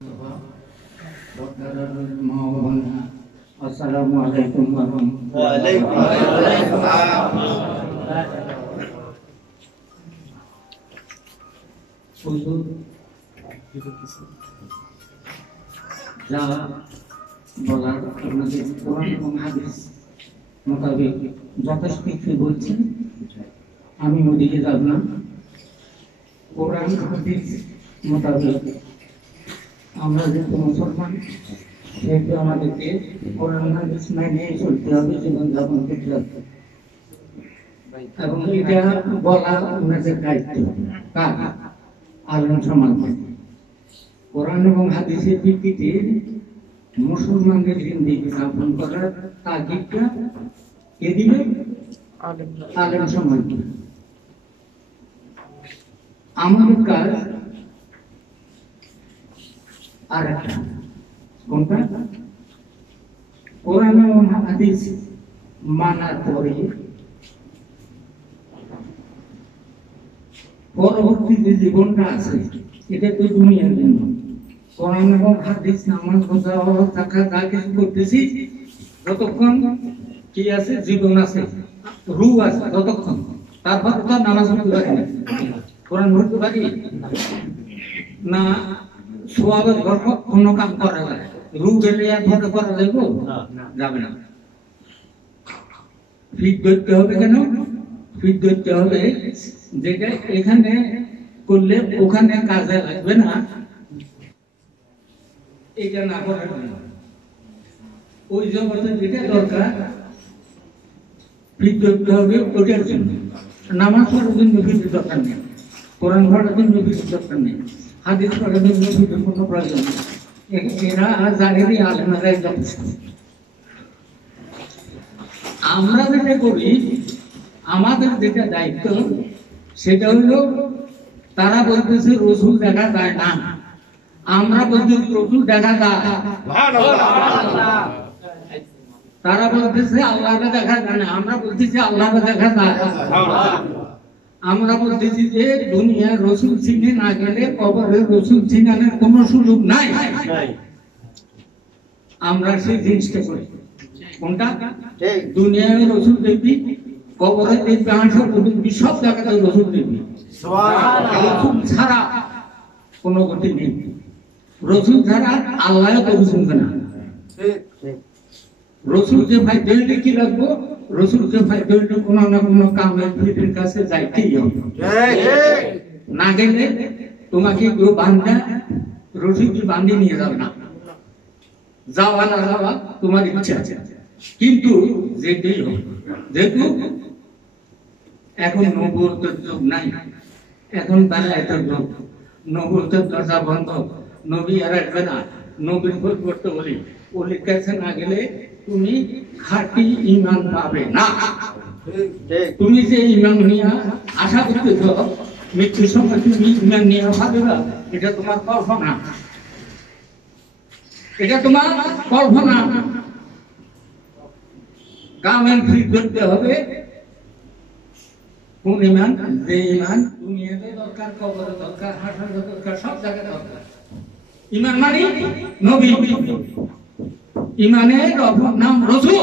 Assalamualaikum warahmatullahi wabarakatuh. যা বলার আপনাদের কোরআন এবং হাদিস মোতাবেক যথেষ্ট কিছু বলছেন, আমি ওদিকে যাব না। কোরআন হাদিস মোতাবেক আমরা যেহেতু মুসলমান, সেহেতু আমাদেরকে কোরআন হাদিস মেনে চলতে হবে, জীবনযাপন করতে হবে, এবং এটা বলা ওনাদের দায়িত্ব। কার? আলেম সমাজ। কোরআন এবং হাদিসের ভিত্তিতে মুসলমানদের জিন্দেগি যাপন করার তাগিদটা কে দিবে? আলেম সমাজ। আমাদের কাজ আর একটা, কোনটা? কোরআন এবং হাদিস মানার পরে পরবর্তী যে জীবনটা আছে, এটা তো দুনিয়ার জন্য। কোরআন এবং হাদিস, নামাজ, রোজা, হজ, যাকাত যা কিছু করতেছি, যতক্ষণ কি আছে, জীবন আছে, রূহ আছে, ততক্ষণ। তারপর তো নামাজ পড়তে পারি না, কোরআন পড়তে পারি না, সোয়াবের গর্ব কোন কাম করা যায়, রূহ গেলে একভাবে করা যাবে না। ফিট ধরতে হবে। কেন ফিট ধরতে হবে? যেটা এখানে করলে ওখানে কাজে লাগবে না, এটা না করার জন্য। ওই জগতে যেটা দরকার ফিট ধরতে হবে, ওটার জন্য। নামাজ পড়ার জন্য ফিটের দরকার নেই, কোরআন পড়ার জন্য ফিটের দরকার নেই, হাদিস পড়ার জন্য ফিটের কোনো প্রয়োজন নেই। এরা জাহেরি আলেমেরাই যথেষ্ট। আমরা যেটা করি, আমাদের যেটা দায়িত্ব, সেটা হইল, তারা বলতেছে রসুল দেখা যায় না, আমরা বলতেছি রসুল দেখা যায়। তারা বলতেছে আল্লাহকে দেখা যায় না, আমরা বলতেছি আল্লাহকে দেখা যায়। আমরা বলতেছি যে দুনিয়ার রসুল চিনে না গেলে কবরের রসুল চিনানোর কোন সুযোগ নাই। আমরা সেই জিনিসটা করি। কোনটা? দুনিয়ায় রসুল দেখবি, কবরে দেখবি, হাঁসর দেখবি, সব জায়গাতে রসুল দেখবি। রসুল ছাড়া কোন গতি নেই। রসুল ছাড়া আল্লাহ কবুল শুনবে না। রসুলকে ভাই দইলে কি লাগবো? রসুলকে ভাই দইলে কোনো না কোনো কামের ফিটের কাছে যাইতেই হবে। না গেলে তোমাকে কেউ বান্ধা রসুলকে বান্ধি নিয়ে যাবে না। যাওয়া না যাওয়া তোমার ইচ্ছা আছে, কিন্তু যেতেই হবে। যেহেতু এখন নবুয়তের যুগ নাই, এখন বেলায়েতের যুগ। নবুয়তের দরজা বন্ধ, নবী আর আসবে না। নবীর পরিবর্তে বলি, ওলির কাছে না গেলে তুমি খাঁটি ঈমান পাবে না। তুমি যে ঈমান নিয়ে আশা করতেছ, মৃত্যুর সময় তুমি ঈমান নিয়ে পাবে না, এটা তোমার কল্পনা। এটা তোমার কল্পনা। কামের ফিট করতে হবে। কোন ঈমান? যে ঈমান দুনিয়াতে দরকার, কবরে দরকার, হাসরে দরকার, সব জায়গায় দরকার। ঈমান মানে নবী। ঈমানের অপর নাম রাসূল।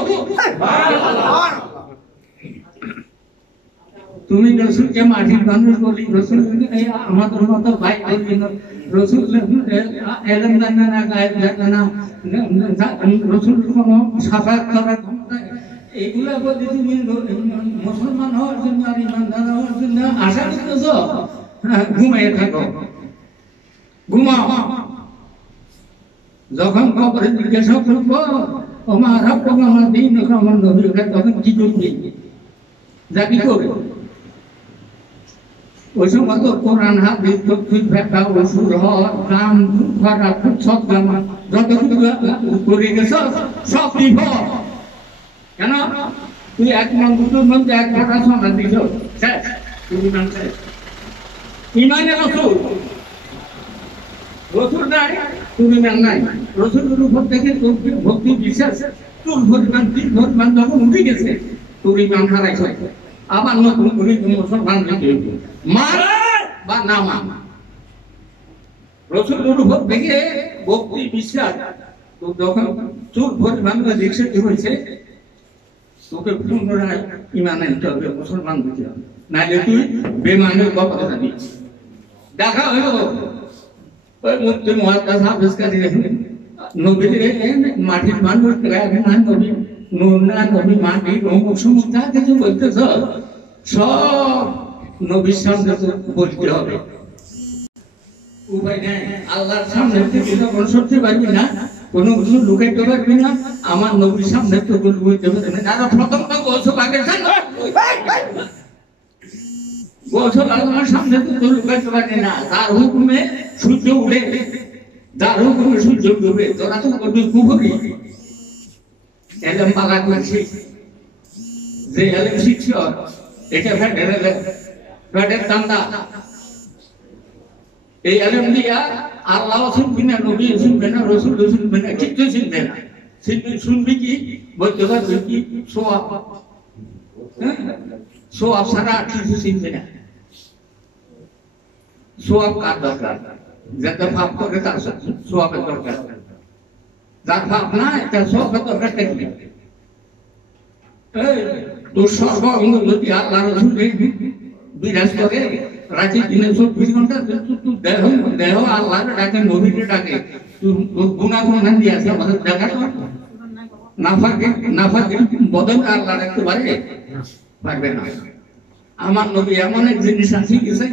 তুমি রাসূলকে মাটির মানুষ বলি, রাসূল আমাদের মতো ভাই বলি না। রাসূল ইলম জানে না, গায়েব জানে না, রাসূল কোনো সাফাত করার ক্ষমতা, এগুলা বলি তুমি মুসলমান হওয়ার জন্য আর ঈমানদার হওয়ার জন্য আশা করতেছ? ঘুমিয়ে থাকো, ঘুমাও। যখন কবরে জিজ্ঞাসা করবো ওমা রাব্বুকা ওমা দীনুকা ওমা নবীকা, তখন কি করবি? যাবি করবে। ওই সময় তো কোরআন হাদিস তফসির ব্যাখ্যা উসুল হক দাম ফারাক সব জামা যতটুকু করে গেছ সব বিপদ। কেন? তুই এক নম্বরের মধ্যে এক কথা শোনা দিছ, তুই ইমান শেষ। ইমানে রাসূল, রাসূল নাই, তুই ইমান নাই। রাসূলের উপর থেকে তোর ভক্তি বিশ্বাস তোর পরিমাণ তিন পরিমাণ যখন উঠে গেছে, তোর ইমান হারাইছ। আবার নতুন করে মুসলমান হইতে হইবে, মার বা না মার। রসুলের উপর থেকে ভক্তি বিশ্বাস তো যখন চুল পরিমাণ দীক্ষিত হয়েছে তোকে পুনরায় ইমান আনতে হবে, মুসলমান হতে হবে, নাহলে তুই বেমানের কপালে যাবি। দেখা হলো ওই মুফতি মুহাদ্দিস হাফেজ কাজী নবীর মাটির মানুষ নবী নুনা নবী মাটি অমুক সমুক যা কিছু বলতেছ সব নবীর সামনে বলতে হবে। উপায় নেই, আল্লাহর সামনে থেকে যখন সহ্য পারবি না, কোনো কিছু লুকাইতে পারবি না, আমার নবীর সামনে তো বলতে পারবি না। প্রথম তো গোসল আগে গোসল আল্লাহর সামনে তো লুকাইতে পারবি না। তার হুকুমে সূর্য উঠে, যার হুকুমে সূর্য ডুবে, তোরা তো করবি কুফরি। এলম পালা করছি, যে এলম শিখছ এটা ফ্যাটের দান্দা। এই এলম দিয়া আল্লাহ শুনবি না, নবী শুনবে না, রসুল শুনবে না, কিচ্ছু শুনবে না। শুনবি কি বলতে পারবি কি সোয়াব, সোয়াব ছাড়া কিছু শুনবে না। সোয়াব কার দরকার? যাতে পাপ করে তার সোয়াবের দরকার, যার পাপ না তার সোয়াবের দরকার থাকবে। তোর সর্বাঙ্গ যদি আল্লাহ রসুল বিরাজ করে রাতে দিনে 24 ঘন্টা, দেহ দেহ আল্লাহ ডাকে, নবীকে ডাকে, গুনাহ গুনাহ দিয়ে আছে আমাদের দেখা নাফাকে বদল আল্লাহ রাখতে পারবে না। আমার নবী এমন এক জিনিস আছে গেছে,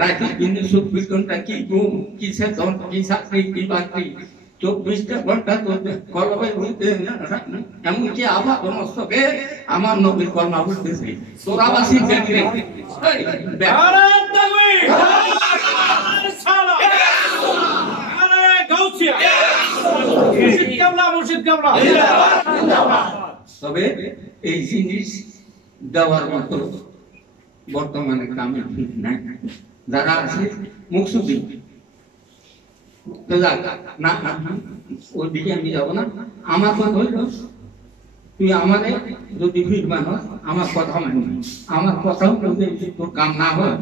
রাতে দিনে 24 ঘন্টা কি ঘুম, কি সেতন, কি চাকরি, কি বাকরি, 24টা ঘন্টা তো কলবে বলতে এমনকি আবার মস্তকে আমার নবীর কর্মা বলতেছে। তোরা বাসি দেখলে তবে এই জিনিস দেওয়ার মতো বর্তমানে কামে ঠিক নাই। যারা আছে মুখসুদি না, ওইদিকে আমি যাবো না। আমার কথা হইল, তুই আমারে যদি ফিট মানো, আমার কথা মানবি, আমার কথাও যদি তোর কাম না হয়,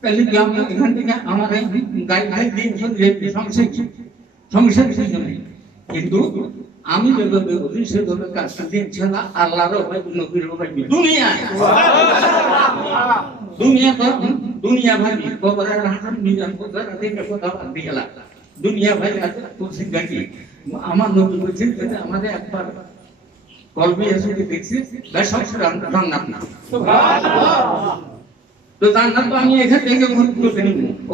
তাহলে কি আমি এখান থেকে আমার গাড়ি দিয়ে সমস্যা কিছু নেই। কিন্তু আমি যেভাবে বলি সেভাবে কাজটা দিচ্ছে না। আল্লাহরও ভাবি, নবীরও ভাবি, দুনিয়া ভাবি কবরের হাসান মিজান কোথায় থেকে কোথাও দিয়ে গেলাম দুনিয়া ভাই তুলসী গাছি। আমার নবী বলছে আমাদের একবার কলবি এসে দেখছি জান্নাত না, তো জান্নাত তো আমি এখান থেকে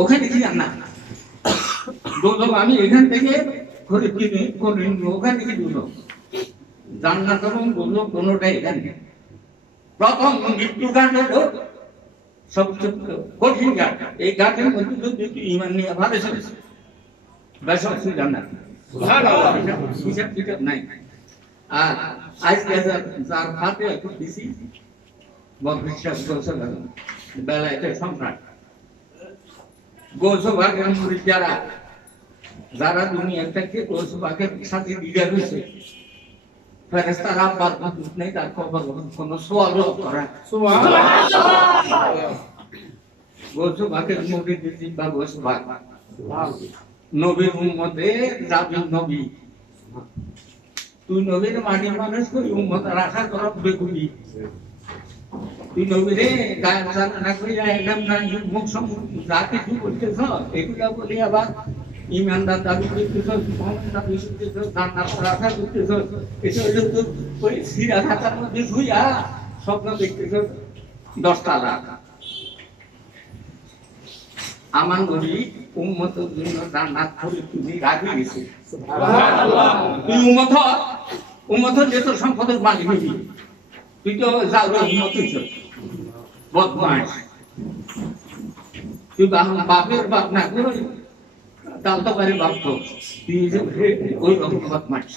ওখানে কি জান্নাত, আমি এখান থেকে ওখানে কি দুটো জান্নাত এবং দুর্লভ কোনোটাই এখানে। প্রথম মৃত্যু গান হলো সবচেয়ে কঠিন গান। এই গাছের মধ্যে যদি ইমান নিয়ে ভালো চলেছে নাই। আর আজকে যার হাতে দিছি বিশ্বাস বেলায় সম্রাট গৌসভাগের যারা যারা দুনিয়াটাকে গৌসভাগের সাথে লিডার হয়েছে, ফেরেশতারা বারবার নেই তার খবর কোনো সোয়াল করা। গৌসভাগের মুড়ি দিদি বা গৌসভাগ নবীর উম্মতে যাবি নবী, তুই নবীর মাটির মানুষ করি উম্মত রাখা তরফ বেগুলি, তুই নবীরে গায়ে জানা না করি একদম না মুখ যা কিছু করতেছ এগুলা বলি আবার ইমানদার দাবি করতেছ, দাবি করতেছ, জান্নাত রাখা করতেছ, এটা হইলে তো ওই সিরা খাতার মধ্যে শুইয়া স্বপ্ন দেখতেছ 10টা লাখ। আমার নবী উম্মতের জন্য জান্নাত করে তুমি রাখি গেছে। তুই উম্মতের যে তোর সম্পদের মালিক হবি, তুই তো যাও উম্মত হইছ বদমাশ। তুই বাপের বাপ না করে তাল তো পারে বাপ তো তুই ওই রকম বদমাশ।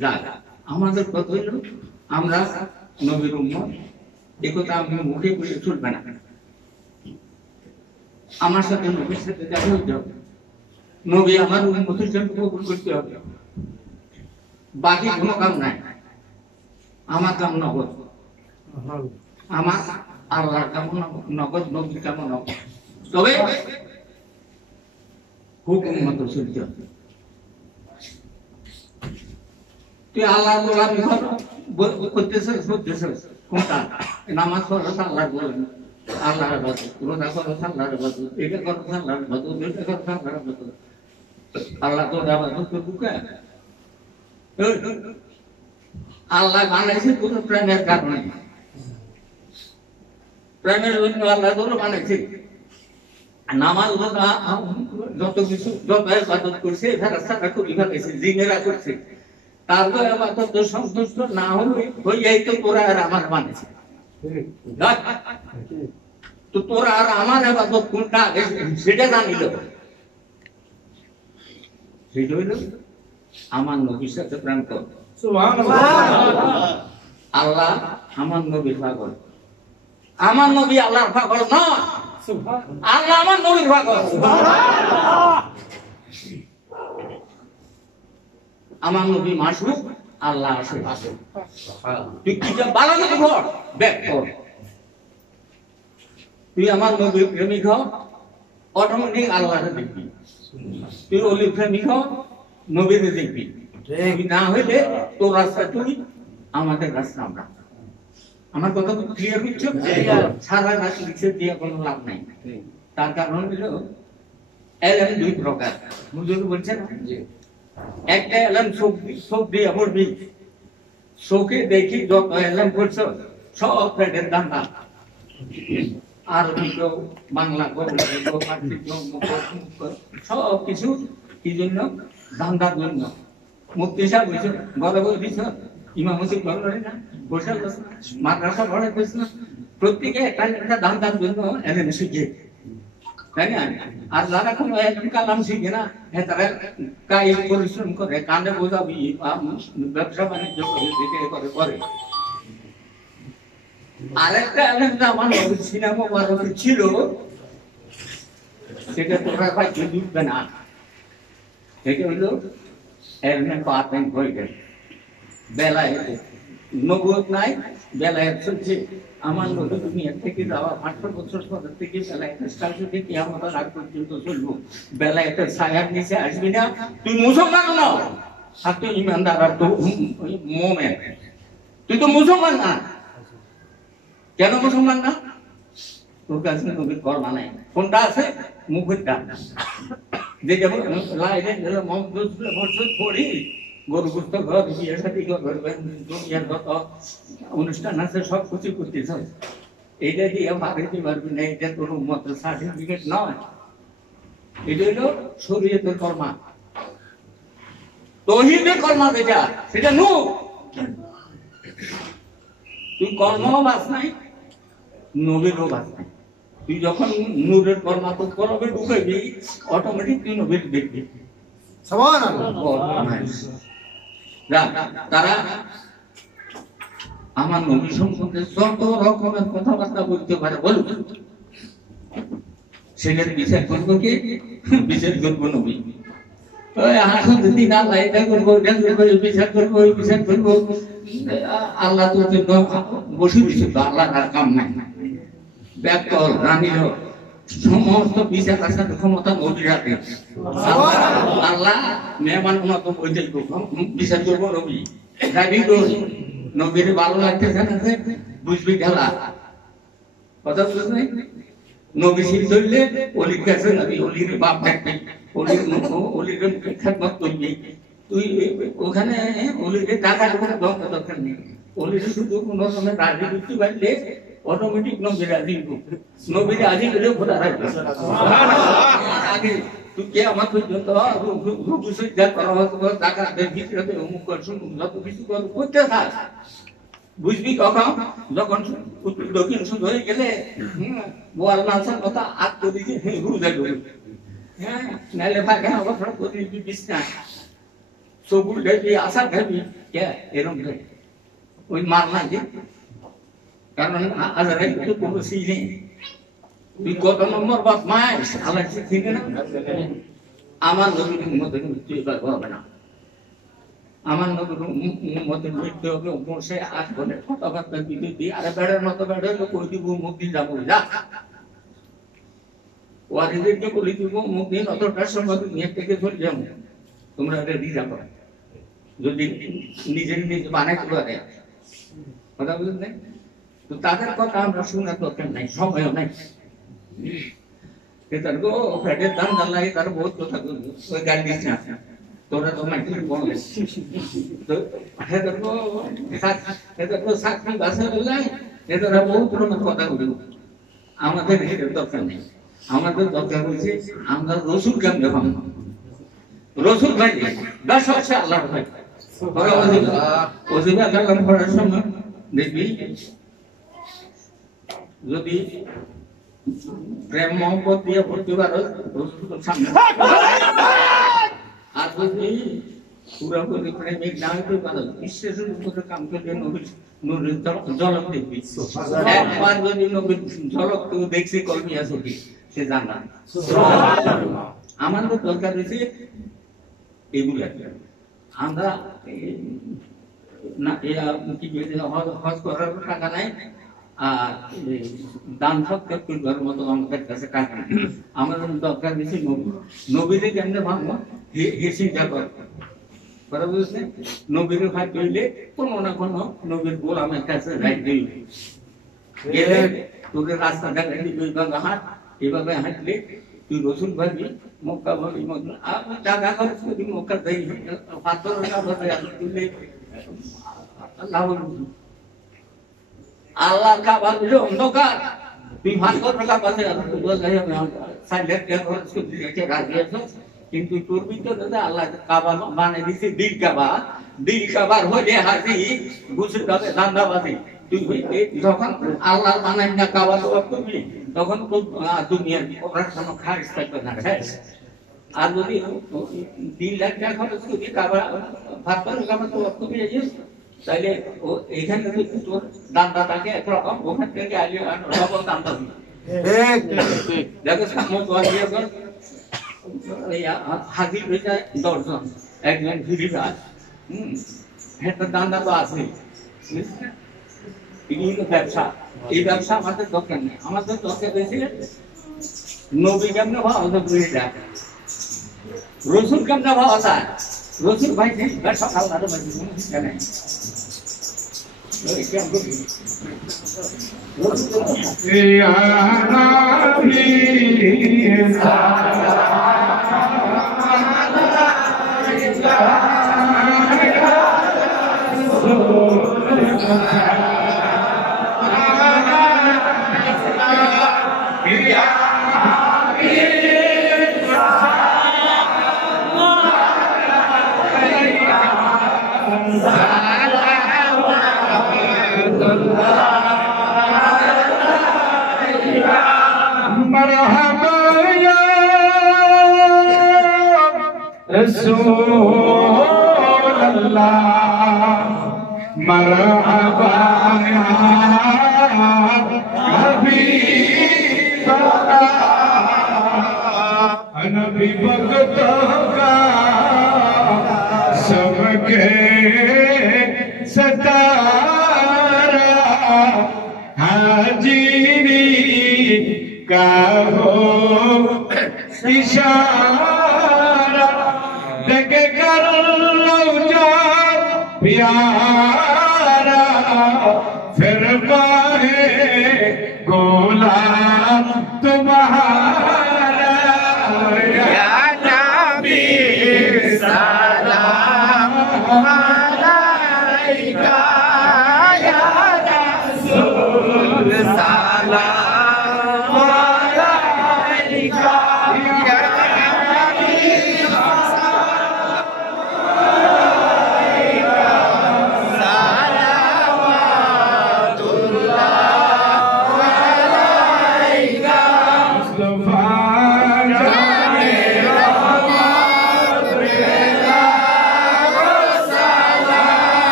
যা আমাদের কথা হইল আমরা নবীর উম্মত, একথা আমি মুখে করে চলবে না। আমার সাথে নবীর সাথে দেখা হইতে হবে, নবী আমার উম্মতের জন্য কবুল করতে হবে, বাকি কোনো কাম নাই। আমার কাম নগদ, আমার আল্লাহর কাম নগদ, নবীর কাম নগদ। তবে হুকুম মতো চলতে হবে। তুই আল্লাহ গোলামি করতেছিস কোনটা? নামাজ পড়ো আল্লাহ বলেন, আল্লাহর ইবাদত, রোজা করো আল্লাহর ইবাদত, এটা করো আল্লাহর ইবাদত, এটা করো আল্লাহর ইবাদত। আল্লাহ তো ইবাদত করবে। আল্লাহ বানাইছে কোনো প্রেমের কারণে, প্রেমের জন্য আল্লাহ তোর বানাইছে। নামাজ রোজা যত কিছু যত ইবাদত করছে ফেরেশতারা করে বানাইছে, জিনেরা করছে। তারপর ইবাদত সন্তুষ্ট না হইয়াই তো তোরা আর আমার বানাইছে। তো তোরা আর আমার ইবাদত কোনটা সেটা জানিল, সেটা হইল আমার নবীর সাথে প্রেম কর। আল্লাহ আমার নবীর পাগল, আমার নবী আল্লাহর পাগল নয়, আল্লাহ আমার নবীর পাগল। আমার নবী মাসুক, আল্লাহ আসে। তুই কি বালানো ঘর ব্যাক কর, তুই আমার নবীর প্রেমিক হ, অটোমেটিক আল্লাহরে দেখবি। তুই অলির প্রেমিক হ, নবীরে দেখবি। না হইলে তোর রাস্তা তুই, আমাদের রাস্তা আমরা। আমার কথা ক্লিয়ার হচ্ছে? সারা রাত লিখে দিয়ে কোনো লাভ নাই। তার কারণ হলো এলএম দুই প্রকার, হুজুর বলছেন। একটা এলএম চোখ দিয়ে পড়বি, চোখে দেখি যত এলএম করছ সব পেটের দান্দা, আরবি কেউ বাংলা কেউ ফার্সি কেউ সব কিছু কি জন্য? দান্দার জন্য। মুক্তি সাহেব হয়েছে ঘরে বলে দিছ, ইমাম হোসেন ঘরে না বসে মাদ্রাসা ঘরে দিস না, প্রত্যেকে একটা একটা দান্দার জন্য এলএম শিখে, তাই না? আর যারা কোনো কালাম শিখে না, তারা কায়িক পরিশ্রম করে, কানে বোঝাবি, ব্যবসা বাণিজ্য করে করে। আরেকটা আমার সিনেমা বারোটি ছিল, সেটা তোরা পাইতে জুটবে না। সেটা হইল বেলায় নবুয়ত নাই, বেলায় চলছে। আমার নবী দুনিয়ার থেকে যাওয়া 500 বছর পরের থেকে বেলায়েতের স্টার্ট থেকে কিয়ামতের আগ পর্যন্ত চলবো। বেলায়েতের ছায়ার নিচে আসবি না, তুই মুসলমান না, আর তুই ইমানদার, আর তুই মুমিন। তুই তো মুসলমান না। কেন মুসলমান না? তোর কাছে নবীর কলমা নাই। কোনটা আছে? মুখেরটা। যেটা লাইনে পড়ি, গরু গুস্ত ঘর, বিয়ে সাথে করবেন, দুনিয়ার যত অনুষ্ঠান আছে সব কিছু করতেছ, এইটা দিয়ে মারিতে পারবি না। এটা তোর উম্মতের সার্টিফিকেট নয়, এটা হলো শরীয়তের কলমা, তৌহিদের কলমা। যেটা সেটা নূর। তুই কলমাও বাস নাই, নবীরও বাস নাই। তুই যখন নূরের কলমা তো করবে ঢুকাবি, অটোমেটিক তুই নবীর দেখবি। তারা আমার নবী সম্পর্কে যত রকমের কথাবার্তা বলতে পারে বলবে, সেখানে বিচার করবো কে? বিচার করবো নবী। বিচার করবো, বিচার করবো। আল্লাহ তোর জন্য বসে দিচ্ছে, তো আল্লাহ আর কাম নাই। ব্যাকল রানীর সমস্ত বিচার আসার ক্ষমতা নবীর হাতে। আল্লাহ মেহমান মতো বিচার করবো নবী। নবীর ভালো লাগতেছে না, বুঝবি খেলা কথা বুঝবে। নবী শিখ ধরলে অলির কাছে যাবি, অলির বাপ দেখবি, অলির খেদমত করবি। তুই ওখানে অলিকে টাকা দরকার নেই, অলির শুধু কোন রকমের রাজি করতে পারলে অটোমেটিক নবীর রাজি। নবীর রাজি হলেও খোদা রাখবে। আগে তুই কে আমার পর্যন্ত টাকা ভিতরে অমুক করছো, যত কিছু করতে থাক, বুঝবি কখন? যখন দক্ষিণ সুদ হয়ে গেলে বোয়াল মালসার কথা আত্মদিকে রুজা করবে। হ্যাঁ, নাহলে পায়খানা অবসর করে দিস না, সবুল খাবি, আশা খাবি, এরকম ওই মার না যে। কারণ আজারে কিন্তু কোনো সিজ নেই। তুই কত নম্বর বাপ মাস আল্লাহ চিনে না। আমার নবীর মধ্যে মৃত্যু হবে না, আমার নবীর মধ্যে মৃত্যু হবে। বসে 8 ঘন্টা কথাবার্তা দিতে দিই, আরে বেড়ার মতো বেড়ে কই দিব, মুক্তি যাবো, যা ওয়ারিদেরকে বলে দিব মুখ দিন অতটার সময় নিয়ে থেকে চলে যাবো, তোমরা রেডি যাবো, যদি নিজের নিজে বানাইতে পারে। কথা বুঝলেন নাই? তো তাদের কথা আমরা শোনার দরকার নাই, সময়ও নাই। তার গো ফ্যাটের দাম জানলাই তার বহুত কথা বলবো, ওই গাড়ি দিচ্ছে না, তোরা তো মাইকেল বলে তো হেদার গো সাক্ষী বাসা বললাই এরা বহুত রকমের কথা বলবো। আমাদের এর দরকার নেই, আমাদের দরকার হচ্ছে আমরা রসুল কেমন ভাবো, রসুল ভাই দশ হচ্ছে আল্লাহ ভাই ওজিবা কালাম পড়ার সময় দেখবি যদি প্রেম মোহব্বত দিয়ে ভর্তি পারো রসুল সামনে, আর যদি পুরোপুরি প্রেমিক না হইতে পারো বিশ্বাসের উপরে কাম করলে নবীর ঝলক দেখবি। একবার যদি নবীর ঝলক কেউ দেখছে কলমি আছে কি সে জানা। আমাদের দরকার হয়েছে এগুলা। আমরা কি হজ করার টাকা নাই, আর দান সৎকার করবার মতো আমাদের কাছে টাকা নাই। আমাদের দরকার হয়েছে নবীরে কেমনে ভাববো হে চিন্তা করবো। কথা বুঝছেন? নবীর ভাই করলে কোনো না কোনো নবীর গোলামের কাছে যাইতে গেলে তোদের রাস্তা দেখাই এইভাবে হাঁট, এইভাবে হাঁটলে তুই রসুল ভাবি মক্কা ভাবি টাকা খরচ করি মক্কা দেই পাথর তুলে আল্লাহ কাবার অন্ধকার তুই 500 টাকা পাশে খরচ করতে রাজি আছো, কিন্তু তোর ভিতরে আল্লাহ কাবা বানিয়ে দিচ্ছে দিল কাবা। দিল কাবার হয়ে হাসি ঘুষে যাবে ধান্দাবাজি। তুই যখন আল্লাহ বানাই না কাবা করবি তখন দুনিয়ার ওরা কোনো খারিজ থাকবে না। আর যদি 3 লাখ টাকা খরচ করি কাবা ভাববার কাবা তো করবি তাহলে এখানে তোর দান্দা থাকে একরকম, ওখান থেকে আলিয়ে ডবল দান্দা হবে। দেখো হাজির হয়ে যায় 10 জন, একজন ফিরি যায়। একটা দান্দা তো আছে, ব্যবসা। এই ব্যবসা আমাদের দরকার নেই, আমাদের দরকার হয়েছে নবী কেমনে ভাবা যায়, রসুল কেমনে ভাবা যায়। রসুল ভাই ব্যবসা খাওয়া নেই। मरहबा या रसूल अल्लाह, मरहबा या हबीब अल्लाह। नबी भक्तों का सबके सतारा हाजिरी का हो इशारा, देख कर लो जाओ प्यारा, फिर बाहे गोलाम तुम्हारा। या नबी सलाम अलैका, या रसूल सलाम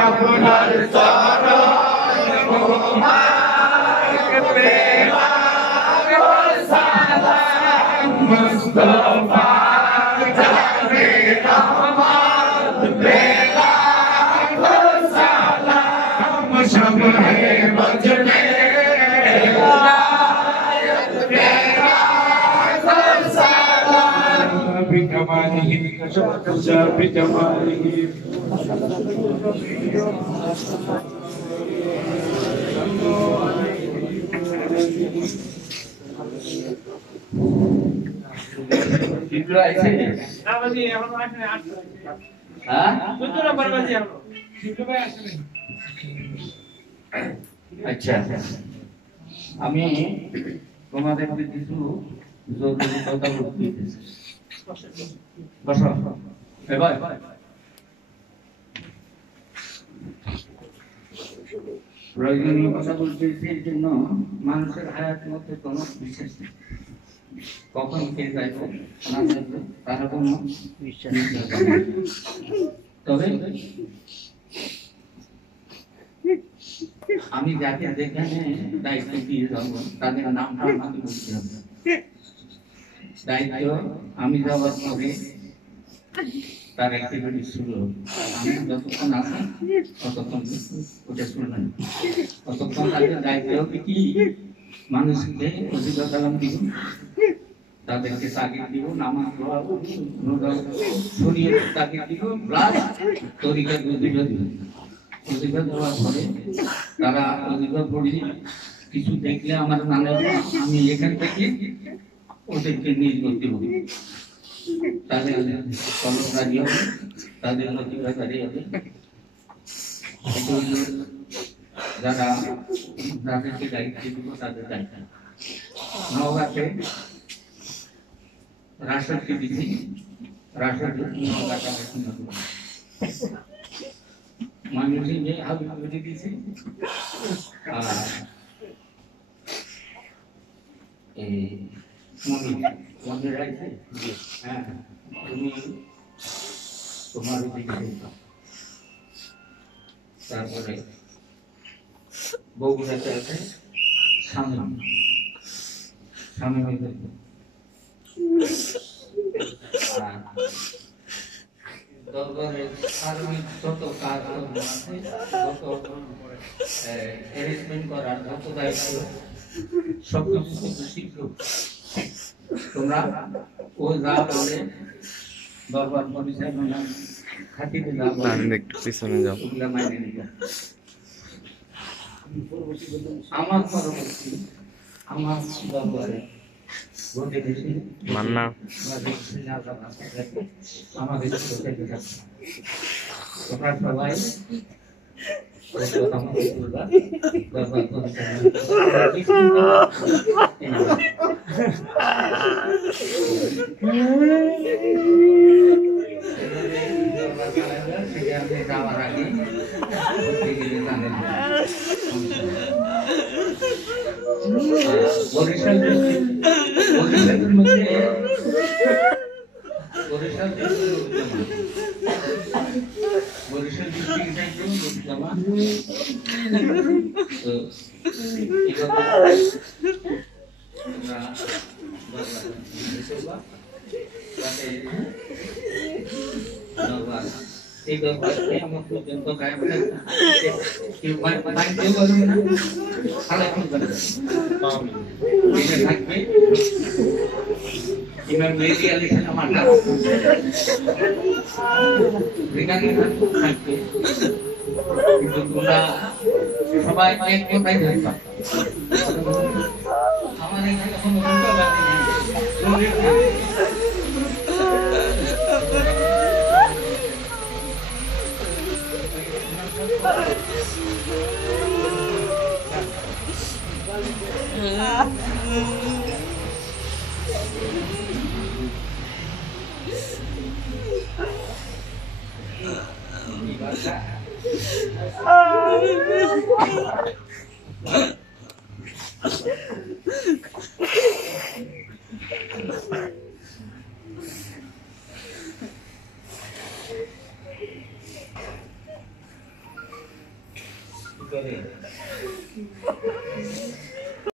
আপনার চরণ মোবারক পেলা সালাম মুস্তাফা জানে রহমত পেলা সালাম শমে বজনে بجماله كشف بجماله আচ্ছা আমি তোমাদের কিছু জরুরি কথা বলতে বসো এবার প্রয়োজনীয় কথা বলতে এর জন্য মানুষের হায়াতের মধ্যে কোনো বিশেষ নেই কখন কে যাইব না যাইব তারা কোনো বিশ্বাস তবে আমি যাকে যেখানে দায়িত্ব দিয়ে যাবো তাদের নামটা আমাকে বলতে হবে দায়িত্ব আমি যাওয়ার পরে তার অ্যাক্টিভিটি শুরু হবে আমি যতক্ষণ আসি ততক্ষণ ওটা শুনবেন ততক্ষণ তাদের দায়িত্ব হবে কি মানুষকে অধিকার কালাম দিব তাদেরকে তাগিদ দিব নামাজ পড়াবো শরীয়ত তাগিদ দিব প্লাস তরিকার অধিকার দিব অধিকার দেওয়ার পরে তারা অধিকার পড়ি কিছু দেখলে আমার নানা আমি এখান থেকে ওদেরকে নিজ করতে হবে তাদের কর্মকারী হবে তাদের অধিকারী হবে যারা যাদেরকে দায়িত্ব দিব তাদের দায়িত্ব নওগাঁতে রাষ্ট্রকে দিচ্ছি রাষ্ট্রকে নওগাঁটা মানুষই যে হাবি দিয়েছি আর এই মন্দির আছে হ্যাঁ তুমি তোমার তারপরে বগুড়াতে আছে স্বামী দরবারের সার্বিক যত কাজ আছে যত অ্যারেঞ্জমেন্ট করার যত দায়িত্ব সব কিছু কিন্তু শিখল তোমরা ও যা বলে দরবার পরিচয় খাতিরে যা বলে একটু পিছনে যাও ওগুলা মাইনে নিবে আমার পরবর্তী আমার দরবারে বলতে গেছি মান্না আমাদের তোমরা সবাই যাওয়ার আগে বরিশালের মধ্যে বরিশাল ডিস্ট্রিক্ট এই দরবারে আমার পর্যন্ত কায়েম কেউ বাইরে বলবে না খালা করবে না এটা থাকবে ইমাম মেহেদী আলী খান আমার নাম এখানে থাকবে কিন্তু তোমরা সবাই এক কথাই থাকবা আমার এখানে কোনো উল্টো লাগে না